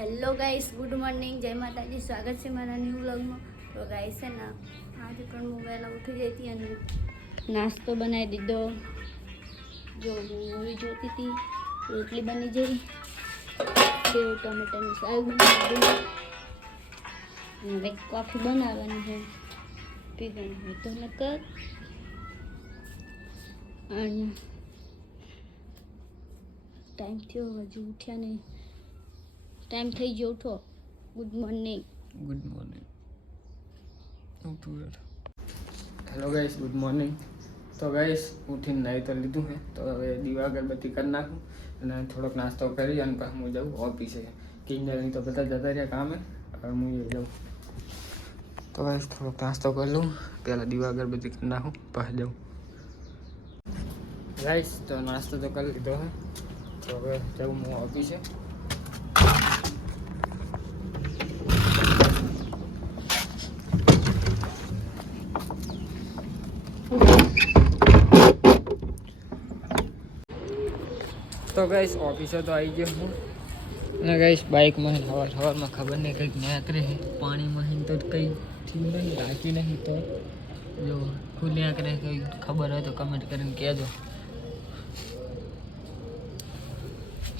Hello guys, good morning, જય માતાજી. સ્વાગત છે મારા ન્યૂ વ્લોગમાં. તો ગાઈસ છે ને આજે પણ હું વહેલા ઉઠી ગઈ હતી અને નાસ્તો બનાવી દીધો. જો હું મૂવી જોતી હતી, રોટલી બની જઈ, સેવ ટમેટાનું શાક બનાવી દીધું અને હવે કોફી બનાવવાની છે, પીવાની હોય તો નકર. અને ટાઈમ થયો, હજુ ઉઠ્યા નહીં. ટાઈમ થઈ ગયો, ઉઠો. Good morning. Good morning. Hello guys, good morning. તો ગાઈસ ઉઠીને નાહી તો લીધું છે, તો હવે દીવા અગરબત્તી કરી નાખું અને થોડોક નાસ્તો કરી અને પછી હું જાઉં ઓફિસે. કિંજલની તો બધા જતા રહ્યા કામે, હવે હું જાઉં. તો ગાઈસ થોડોક નાસ્તો કરી લઉં, પહેલાં દીવા અગરબત્તી કરી નાખું પછી જાઉં. ગાઈસ તો નાસ્તો તો કરી લીધો છે, તો હવે જાઉં હું ઓફિસે. તો ગાઈસ ઓફિસે તો આવી ગયો હું અને ગાઈસ બાઇકમાં સવારમાં ખબર નહીં કંઈક નીકળે છે પાણીમાં, તો કંઈ થયું નહીં, રાખી નહીં. તો જો ખુલ્યા કરે, કંઈ ખબર હોય તો કમેન્ટ કરીને કહેજો.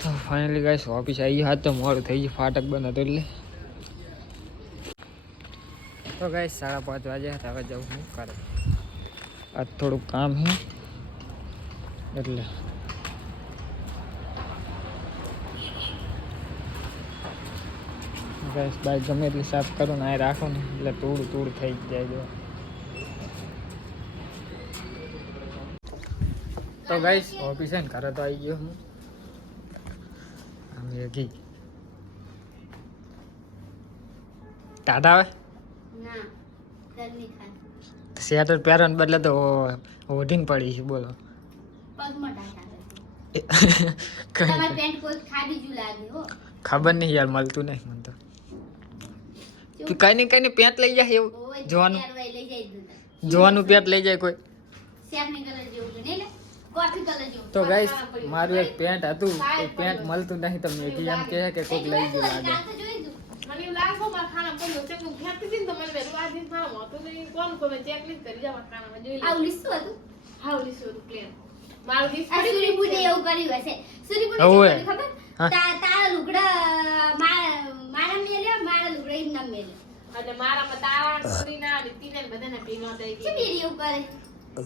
તો ફાઇનલી ગાઈસ ઓફિસ આવી ગયા. તો મોડું થઈ ગયું, ફાટક બંધ હતું એટલે. તો ગાઈસ 5:30 વાગ્યા હતા, હવે જાઉં હું કરે. આજ થોડુંક કામ છે એટલે. ગાઈસ બાઇક ગમે એટલી સાફ કરું ને આ રાખો ને એટલે તૂડ થઈ જાય. જો તો ગાઈસ ઓફિસે ને ઘરે તો આવી ગયો હું. આમ ઘી ટાટા આવે ના, ગરમી થાય. સ્વેટર પહેરવાને બદલે તો હોઢીને પડી છે. બોલો પગમાં ટાટા તમારી પેન્ટ કોઈ ખાડી જ લાગે હો. ખબર નહીં યાર, મળતું નહીં મને તો. કઈ ને પેન્ટ લઈ જાય એવું જોવાનું પેન્ટ લઈ જાય કોઈ. તો ગાઈસ મારું એક પેન્ટ હતું, એ પેન્ટ મળતું નહીં, તો મેગી એમ કહે કે કોઈક લઈ ગયું લાગે. અને મારામાં તારા સોરીના અને તીને બધાને ભીનો થઈ ગઈ. કેમ એવું કરે?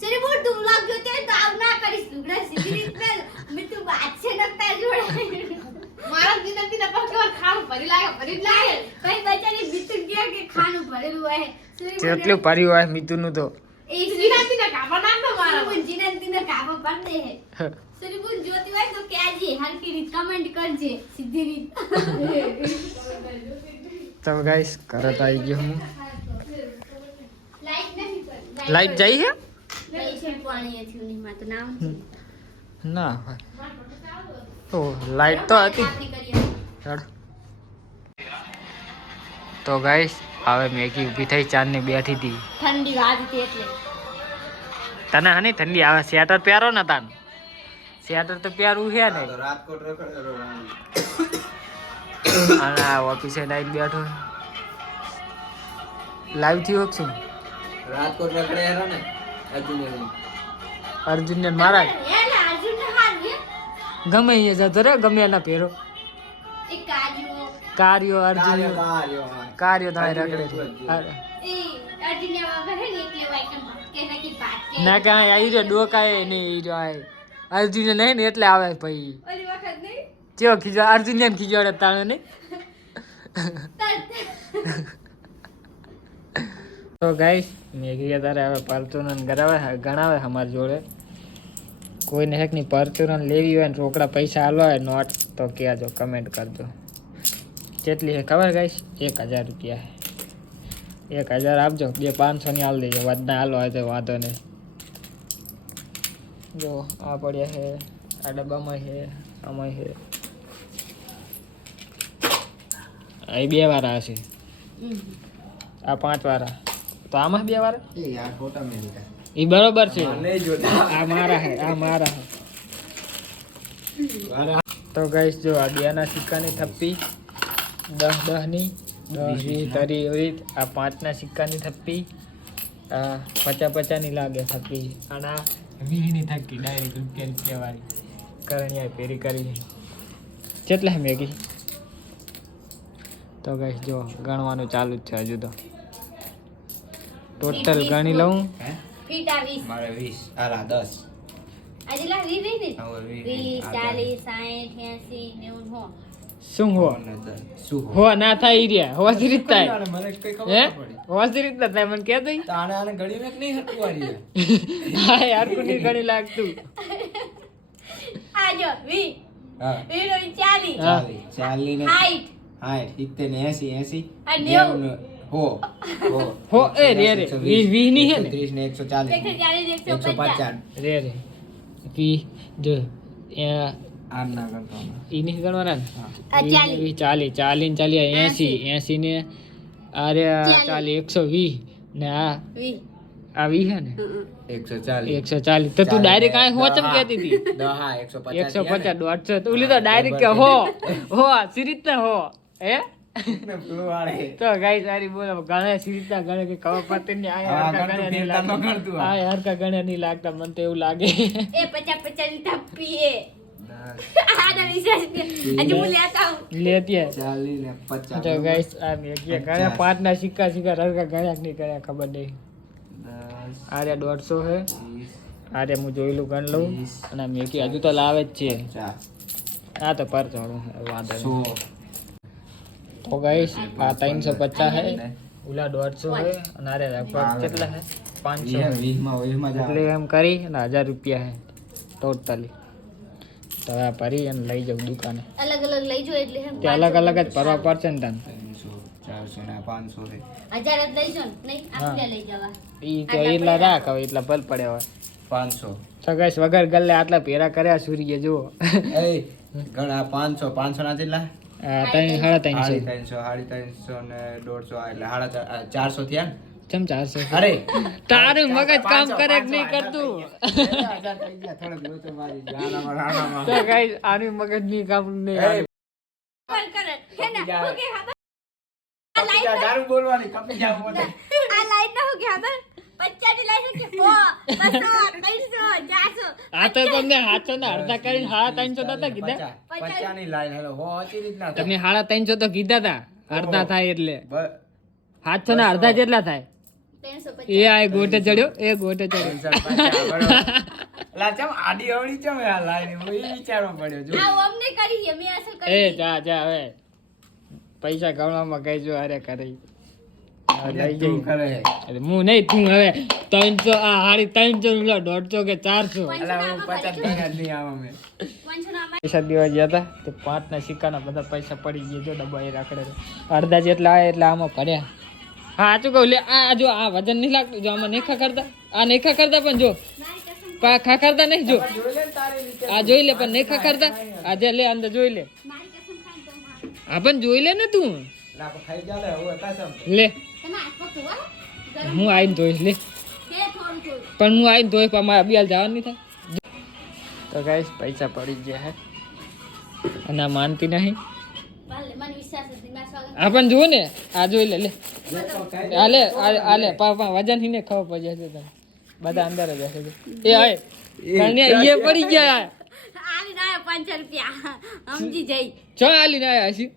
સરી બોલ તું વ્લોગ જોતે તો આવ ના કરીશ. લુગડા સીધી રીતે મે તું વાત છે નતા જોડે. મારા તીને પકડ ખાવું ભરી લાગે કઈ બચારી બીતું ગયા કે ખાનું ભરેલું હોય. જેટલું ભર્યું હોય મીતુનું તો એ તીને કાપા નાખો મારા. બોલ જીના કાપા પાડ દે હે. સરી બોલ જોતી હોય તો કહેજે, હરકી રીત કમેન્ટ કરજે, સીધી રીત. તો ગાઈસ ઘરે તો આવી ગયો હું. લાઈટ નહીં પર. લાઈટ જાય છે? લાઈટ છે પાણી એથી ની માં તો નામ ના હોય તો લાઈટ તો હતી. તો ગાઈસ હવે મેગી ઊભી થઈ, ચાંદની બેઠી હતી. ઠંડી વાગતી એટલે તને હની ઠંડી આવે? સ્વેટર પહેરો ને તાન. સ્વેટર તો પહેરવું છે ને. અને આ ઓફિસે લાઈટ બેઠો લાઈવ થયો છું. રાજકોટ રખડે હેરો ને અર્જુન ને મારા એને અર્જુન ને હારી ગમે અહીંયા જતો રે, ગમે એના પહેરો. એક કાર્યો અર્જુન કાર્યો થાય રખડે. એ અર્જુન ને વગર હે ને એટલે વાઈકમ કે નકી બાત કે ના કાંઈ આવી રહ્યો ડોકાય નહીં રહ્યો. અર્જુન નહીં ને એટલે આવે ભાઈ. ઓલી વખત નહીં ચેવો ખીજો અર્જુન ને ખીજવાડે તાણે નહીં. તો ગાઈસ મેગી તારે હવે પરચુરન ગણાવે અમારી જોડે. કોઈને હેક ની પરચુરન લેવી હોય ને રોકડા પૈસા આલવા હોય નોટ તો કહેજો, કમેન્ટ કરજો. કેટલી છે ખબર ગાઈસ? 1000 રૂપિયા. 1000 આપજો, 500 ની આલ દેજો. વધના હાલો હોય તો વાંધો નહીં. જો આ પડ્યા છે, આ ડબ્બામાં છે, આમાં છે. આ 2 વાળા હશે, આ 5 વાળા. તો આમાં 2 વાળા એ બરોબર છે. આ મારા હે, આ મારા હે. તો ગાઈસ જો આ 2 ના સિક્કાની થપ્પી 10 ની 30 એવી આ 5 ના સિક્કાની થપ્પી આ 50 ની લાગે થપ્પી અને આ 20 ની થપ્પી ડાયરેક્ટ રૂપિયા વાળી કરણિયા પેરી કરી કેટલા હે મેગી તો ગાઈસ જો ગણવાનું ચાલુ જ છે હજુ તો ટોટલ ગણી લઉં ફીટા 20 મારે 20 આલા 10 આજલા 20 ને હવે 20 40 60 80 90 હો શું હો શું હો ના થાય ઈ રહ્યા હોશ રીત થાય મને કઈ ખબર હે ન પડી હોશ રીત ના થાય મને કહે દઈ આને ઘડી મેં નહીં હતું વાળી હા યાર કોની ઘણી લાગતું આ જો 20 હા 40 હા. 40 ને 60 70 ને 80 આ 80 90 હો એ રે રે 20 ની હે ને 130 ને 140 150 રે રે વી જો આમ ના કરતો ઈ નહીં ગણવાના ને આ 40 40 ને 80 ને અરે 40 120 ને આ 20 આ 20 હે ને 140 140 તો તું ડાયરેક્ટ આ હો ચમ કહેતી હતી 150 150 150 તો ઓલી તો ડાયરેક્ટ કે હો સિરીતના હો હે તો ગાઈ સારી બોલો ગણે સિરીતના ગણે કે ખબર પડતી ને આ હરકા ગણે નહીં લાગતા મને તો એવું લાગે એ 50 ની થપ્પી એ આના વિશેષ કે આજે હું લેતા હું લેતી હે 40 ને 50 તો ગાઈસ આ મેં કે ગયા 5 ના સિક્કા હરકા ગણ્યા નહીં કર્યા ખબર નહીં 10 આરે 150 હે 20 આરે હું જોયેલું ગણ લઉં અને મેં કે હજુ તો લાવે જ છે 50 આ તો પર ચડું વાંધો નહીં 100 તો ગાઈસ આ 350 હે ઓલા 150 હે અને આરે લગભગ કેટલા હે 500 20 માં એટલે એમ કરી અને 1000 રૂપિયા હે ટોટલી તો આ ભરી અને લઈ જાઉં દુકાને અલગ અલગ લઈ જો એટલે હમ તે અલગ અલગ જ ભરવા પડશે ને તને 300 400 ને 500 છે 1000 જ લઈ જો ને નહીં આપણે લઈ જવા ઈ તો એટલા રાખ હવે એટલા ભલ પડ્યા હોય 500 તો ગાઈસ વગર ગલ્લે આટલા ભેરા કર્યા સૂર્ય જુઓ એ ઘણા 500 ના જેટલા આ 350 350 ને 150 એટલે 400 થયા ને ચમ 400 અરે તારું મગજ કામ કરે કે નહીં કરતું તો ગાઈસ આનું મગજ નહીં કામ નહીં પર કરે હે ને હું કે ખબર દારૂ બોલવાની કપી જાવ બોલે આ લાઈન ના હું કે ખબર 50 ની લાઈન કે હો 200 300 400 આ તો તમને હાથો ના અડધા કરીને 350 નતા કીધા 50 ની લાઈન હેલો હો હતી રીતના થાય. તમે 350 તો કીધા તા અડધા થાય એટલે બ- 700 ના અડધા જેટલા થાય 350 એ આ ગોટે ચડ્યો એ ગોટે ચડ્યો 350 બરોબર. લા ચમ આડી અવળી ચમ આ લાઈન હું ઈ વિચારવા પડ્યો જો આ અમને કરી છે મે અસલ એ કરી જા જા હવે પૈસા ગણવામાં કઈ જો અરે કરે હવે લઈ તું જઈ કરે અરે હું નહીં તું હવે 300 આ હારી 300 150 કે 400 અલા હું 50 ગણ્યા જ નહીં આવા મેં 500 ના પૈસા દેવા ગયા હતા તે 5 ના સિક્કાના બધા પૈસા પડી ગયા જો ડબ્બા એ રાખડે અડધા જેટલા આવે એટલે આમાં ભર્યા હા સાચું કહું લે આ જો આ વજન નહીં લાગતું જો આમાં નહીં ખખડતા આ નહીં ખખડતા પણ જો ખખડતા નહીં જો આ જોઈ લે પણ નહીં ખખડતા આજે લે અંદર જોઈ લે મારી કસમ ખાઈ તો માર આ પણ જોઈ લે ને તું લા ખાઈ જા લે હું કસમ લે તમે હાથ પકડો હો હું આવીને ધોઈશ લે કે થોડું થોડું પણ હું આવીને ધોઈશ પણ મારે અબિયાલ જવાનું નહીં થાય તો ગાઈસ પૈસા પડી ગયા હે અને આ માનતી નહીં ભલે મને વિશ્વાસ નથી માર સ્વાગત આ પણ જો ને આ જોઈ લે લે આ લે આ લે પા વજન થી ને ખબર પડી જશે તને બધા અંદર જ હશે એ આય કન્યા એ પડી ગયા આલી ના 5 રૂપિયા સમજી જઈ ચો આલી ના આયા હશી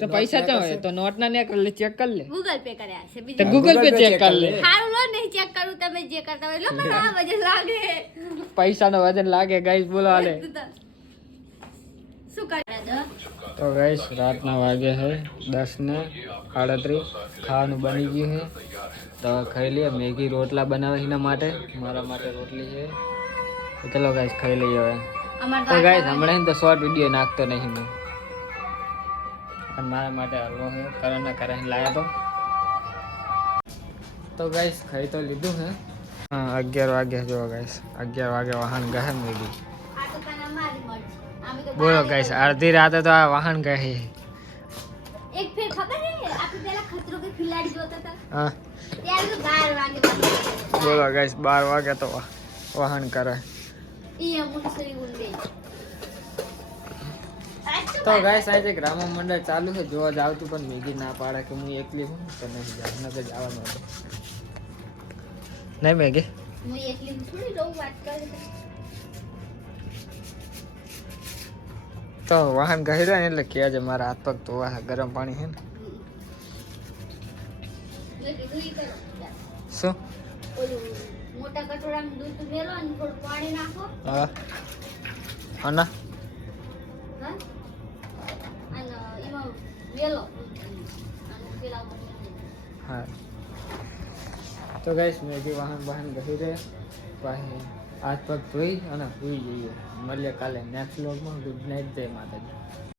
તો પૈસા ચો હોય તો નોટ ના ને ચેક કર લે ગૂગલ પે કર્યા છે તો બીજું ગૂગલ પે ચેક કર લે હારું લો નહીં ચેક કરું તમે જે કરતા હોય લો મને આ વજન લાગે પૈસા નો વજન લાગે ગાઈસ બોલો આલે શું કરે દો તો ગાઈસ રાતના વાગે છે 10:38 ખાવાનું બની ગયું છે તો ખાઈ લઈએ મેગી રોટલા બનાવે એના માટે મારા માટે રોટલી છે તો ચલો ગાઈસ ખાઈ લઈએ હવે અમાર તો ગાઈસ હમણાં તો શોર્ટ વિડીયો નાખતો નહીં હું અને મારા માટે હલવો છે કરણના કરે લાયા તો ગાઈસ ખાઈ તો લીધું છે હા 11 વાગે જો ગાઈસ 11 વાગે વાહન ગહે મેગી આ તો પણ અમારી મરજી અમે તો બોલો ગાઈસ અડધી રાતે તો આ વાહન ગહે એક ફેર ખબર હે આપણે પેલા ખતરો કે ખિલાડી જોતા હતા હા ત્યારે તો 12 વાગે બોલો ગાઈસ 12 વાગે તો વાહન કરે ઈ અમુક સરી ઉંડે આ તો તો ગાઈસ આજે ગ્રામો મંડળ ચાલુ છે જોવા જ આવતું પણ મેગી ના પાડે કે હું એકલી હું તો નહીં જાવ નકર જવાનું હતું નહીં મેગી હું એકલી થોડી રહું વાત કરે તો વાહન ગહેરા ને એટલે કે મારા હાથ પગ ધોવા છે ગરમ પાણી છે ને મેં કીધું ઈ કરો શું ઓલું મોટા કટોરામાં દૂધ મેલો અને થોડું પાણી નાખો હા આના હા અને એમાં મેલો અને પેલા ઉપર મેલો. હા તો ગાઈસ મેગી વાહન ગહેરે પાસે હાથ પગ ધોઈ અને સુઈ જઈએ મળીએ કાલે નેક્સ્ટ વ્લોગમાં ગુડ નાઇટ જય માતાજી